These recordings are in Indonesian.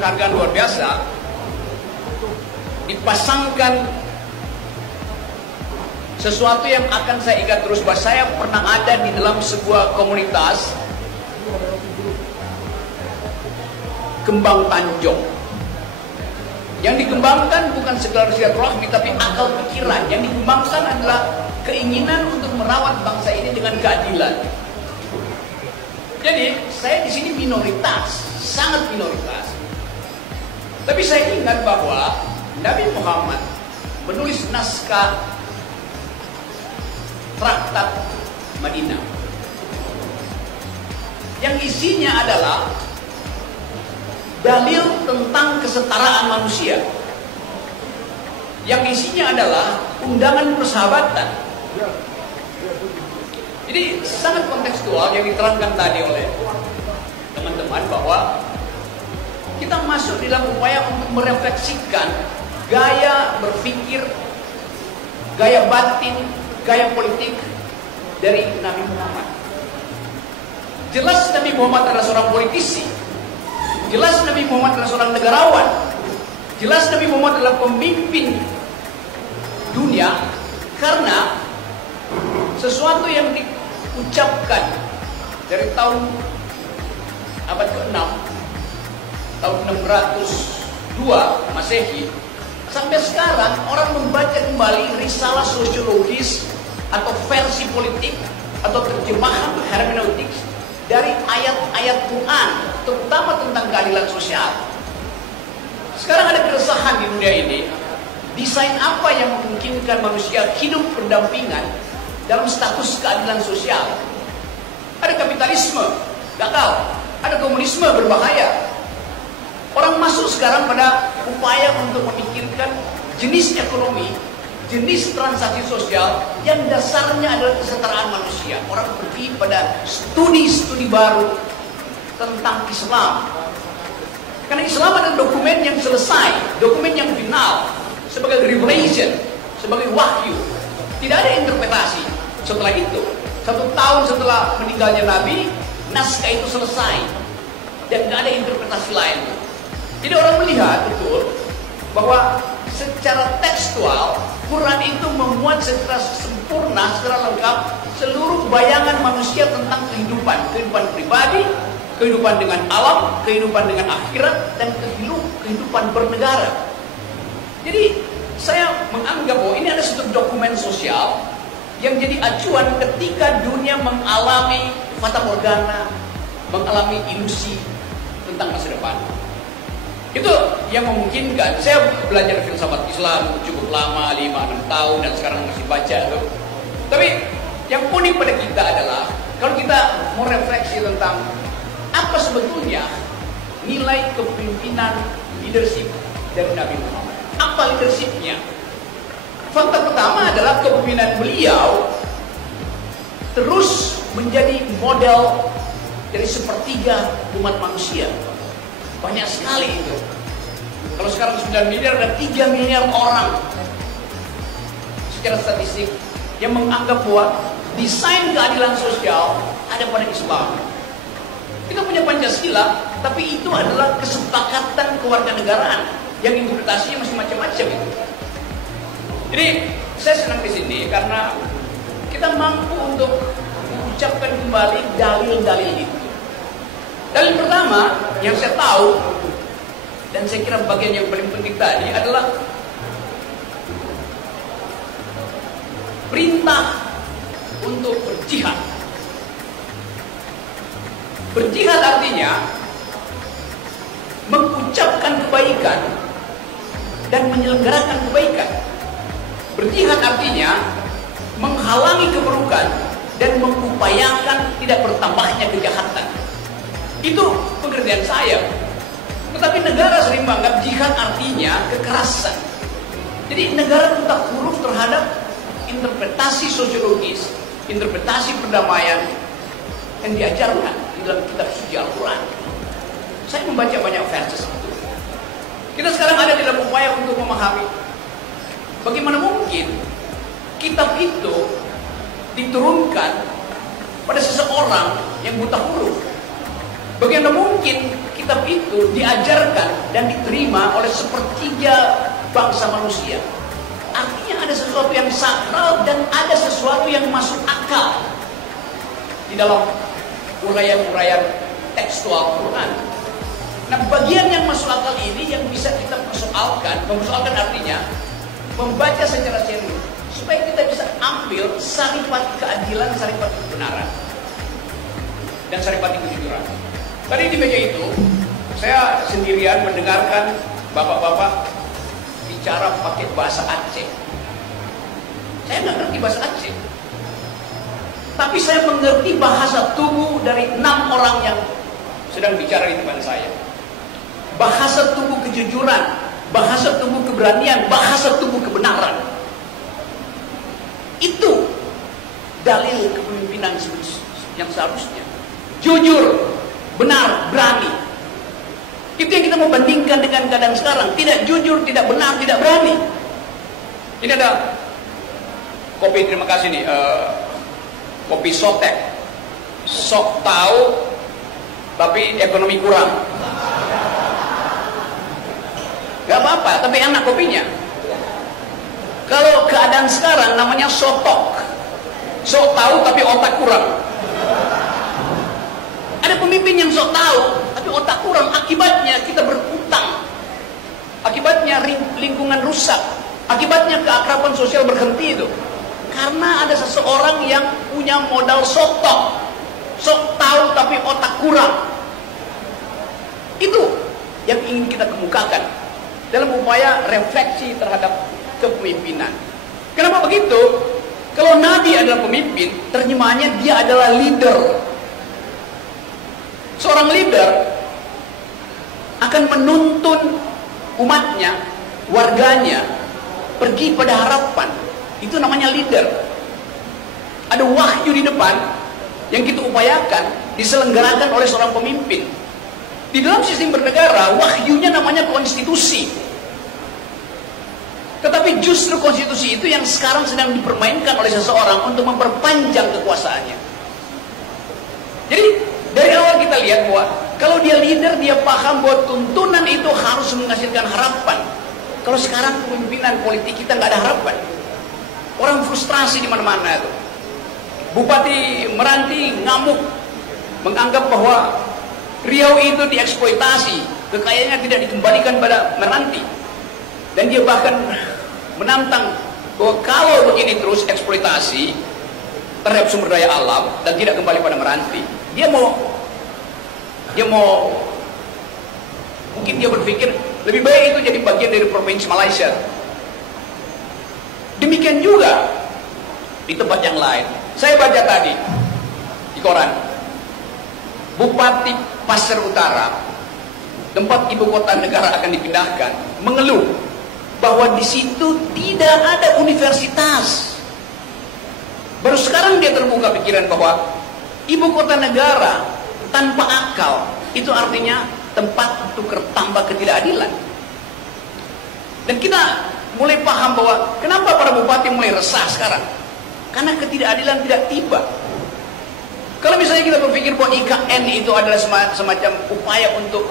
penghargaan luar biasa, dipasangkan sesuatu yang akan saya ingat terus, bahwa saya pernah ada di dalam sebuah komunitas Kembang Tanjung. Yang dikembangkan bukan sekedar silaturahmi, tapi akal pikiran. Yang dikembangkan adalah keinginan untuk merawat bangsa ini dengan keadilan. Jadi saya di sini minoritas, sangat minoritas. Tapi saya ingat bahwa Nabi Muhammad menulis naskah Traktat Madinah yang isinya adalah dalil tentang kesetaraan manusia, yang isinya adalah undangan persahabatan. Jadi sangat kontekstual yang diterangkan tadi oleh teman-teman, bahwa kita masuk dalam upaya untuk merefleksikan gaya berpikir, gaya batin, gaya politik dari Nabi Muhammad. Jelas Nabi Muhammad adalah seorang politisi. Jelas Nabi Muhammad adalah seorang negarawan. Jelas Nabi Muhammad adalah pemimpin dunia, karena sesuatu yang diucapkan dari tahun abad ke-6, tahun 602 Masehi, sampai sekarang orang membaca kembali risalah sosiologis atau versi politik atau terjemahan hermeneutik dari ayat-ayat Quran, terutama tentang keadilan sosial. Sekarang ada keresahan di dunia ini, desain apa yang memungkinkan manusia hidup berdampingan dalam status keadilan sosial. Ada kapitalisme, gagal. Ada komunisme, berbahaya. Orang masuk sekarang pada upaya untuk memikirkan jenis ekonomi, jenis transaksi sosial yang dasarnya adalah kesetaraan manusia. Orang pergi pada studi-studi baru tentang Islam. Karena Islam adalah dokumen yang selesai, dokumen yang final, sebagai revelation, sebagai wahyu. Tidak ada interpretasi. Setelah itu, 1 tahun setelah meninggalnya Nabi, naskah itu selesai dan tidak ada interpretasi lain. Jadi orang melihat betul bahwa secara tekstual Quran itu memuat secara sempurna, secara lengkap seluruh bayangan manusia tentang kehidupan pribadi, kehidupan dengan alam, kehidupan dengan akhirat, dan kehidupan bernegara. Jadi saya menganggap bahwa ini ada satu dokumen sosial yang jadi acuan ketika dunia mengalami fata morgana, mengalami ilusi tentang masa depan. Itu yang memungkinkan. Saya belajar filsafat Islam cukup lama, 5-6 tahun, dan sekarang masih baca. Tapi yang unik pada kita adalah kalau kita mau refleksi tentang apa sebetulnya nilai kepemimpinan leadership dari Nabi Muhammad. Apa leadershipnya? Fakta pertama adalah kepemimpinan beliau terus menjadi model dari sepertiga umat manusia. Banyak sekali itu. Kalau sekarang 9 miliar, ada 3 miliar orang secara statistik yang menganggap bahwa desain keadilan sosial ada pada Islam. Kita punya Pancasila, tapi itu adalah kesepakatan kewarganegaraan yang interpretasinya masih macam-macam itu. Jadi saya senang di sini karena kita mampu untuk mengucapkan kembali dalil-dalil itu. Dalil pertama yang saya tahu, dan saya kira bagian yang paling penting tadi adalah perintah untuk berjihad. Berjihad artinya mengucapkan kebaikan dan menyelenggarakan kebaikan. Berjihad artinya menghalangi keburukan dan mengupayakan tidak bertambahnya kejahatan. Itu pengertian saya. Tetapi negara sering menganggap jihad artinya kekerasan. Jadi negara buta huruf terhadap interpretasi sosiologis, interpretasi perdamaian yang diajarkan di dalam kitab suci Al-Quran. Saya membaca banyak verses itu. Kita sekarang ada di dalam upaya untuk memahami bagaimana mungkin kitab itu diturunkan pada seseorang yang buta huruf. Bagaimana mungkin kitab itu diajarkan dan diterima oleh sepertiga bangsa manusia. Artinya ada sesuatu yang sakral dan ada sesuatu yang masuk akal di dalam uraian-uraian tekstual Quran. Nah, bagian yang masuk akal ini yang bisa kita persoalkan. Mempersoalkan artinya membaca secara serius supaya kita bisa ambil saripati keadilan, saripati kebenaran, dan saripati kejujuran. Tadi di meja itu saya sendirian mendengarkan bapak-bapak bicara pakai bahasa Aceh. Saya nggak ngerti bahasa Aceh, tapi saya mengerti bahasa tubuh dari 6 orang yang sedang bicara di depan saya. Bahasa tubuh kejujuran, bahasa tubuh keberanian, bahasa tubuh kebenaran. Itu dalil kepemimpinan yang seharusnya. Jujur, benar, berani. Itu yang kita mau bandingkan dengan keadaan sekarang. Tidak jujur, tidak benar, tidak berani. Ini ada kopi, terima kasih nih, kopi Sotek. Sok tahu tapi ekonomi kurang. Gak apa-apa, tapi enak kopinya. Kalau keadaan sekarang namanya sotok. Sok tahu tapi otak kurang. Ada pemimpin yang sok tahu tapi otak kurang. Akibatnya kita berutang. Akibatnya lingkungan rusak. Akibatnya keakraban sosial berhenti itu. Karena ada seseorang yang punya modal sotok. Sok tahu tapi otak kurang. Itu yang ingin kita kemukakan dalam upaya refleksi terhadap kepemimpinan. Kenapa begitu? Kalau Nabi adalah pemimpin, terjemahannya dia adalah leader. Seorang leader akan menuntun umatnya, warganya, pergi pada harapan. Itu namanya leader. Ada wahyu di depan yang kita upayakan diselenggarakan oleh seorang pemimpin. Di dalam sistem bernegara, wahyunya namanya konstitusi. Tetapi justru konstitusi itu yang sekarang sedang dipermainkan oleh seseorang untuk memperpanjang kekuasaannya. Jadi dari awal kita lihat bahwa kalau dia leader, dia paham bahwa tuntunan itu harus menghasilkan harapan. Kalau sekarang kepemimpinan politik kita nggak ada harapan. Orang frustrasi di mana-mana itu. Bupati Meranti ngamuk, menganggap bahwa Riau itu dieksploitasi, kekayaannya tidak dikembalikan pada Meranti. Dan dia bahkan menantang bahwa kalau begini terus eksploitasi terhadap sumber daya alam dan tidak kembali pada Meranti, dia mau mungkin dia berpikir lebih baik itu jadi bagian dari provinsi Malaysia. Demikian juga di tempat yang lain. Saya baca tadi di koran, Bupati Pasir Utara, tempat ibu kota negara akan dipindahkan, mengeluh bahwa di situ tidak ada universitas. Baru sekarang dia terbuka pikiran bahwa ibu kota negara tanpa akal itu artinya tempat untuk tambah ketidakadilan. Dan kita mulai paham bahwa kenapa para bupati mulai resah sekarang, karena ketidakadilan tidak tiba. Kalau misalnya kita berpikir bahwa IKN itu adalah semacam upaya untuk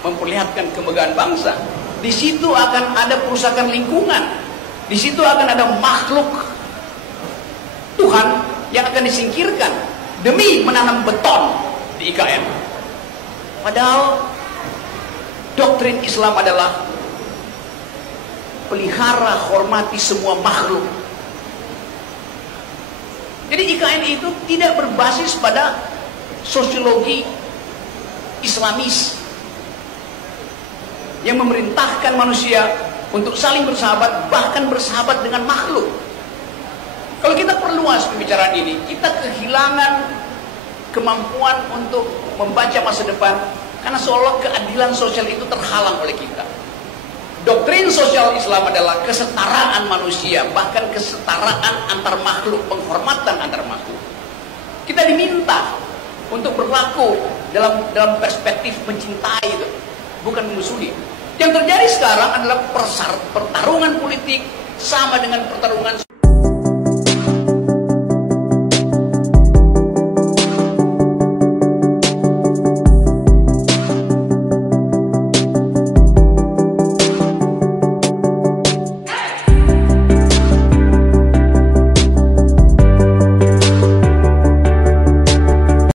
memperlihatkan kemegahan bangsa, di situ akan ada perusakan lingkungan, di situ akan ada makhluk Tuhan yang akan disingkirkan demi menanam beton di IKN. Padahal doktrin Islam adalah pelihara, hormati semua makhluk. Jadi IKN itu tidak berbasis pada sosiologi Islamis yang memerintahkan manusia untuk saling bersahabat, bahkan bersahabat dengan makhluk. Kalau kita perluas pembicaraan ini, kita kehilangan kemampuan untuk membaca masa depan, karena seolah keadilan sosial itu terhalang oleh kita. Doktrin sosial Islam adalah kesetaraan manusia, bahkan kesetaraan antar makhluk, penghormatan antar makhluk. Kita diminta untuk berlaku dalam perspektif mencintai itu, bukan memusuhi. Yang terjadi sekarang adalah pertarungan politik sama dengan pertarungan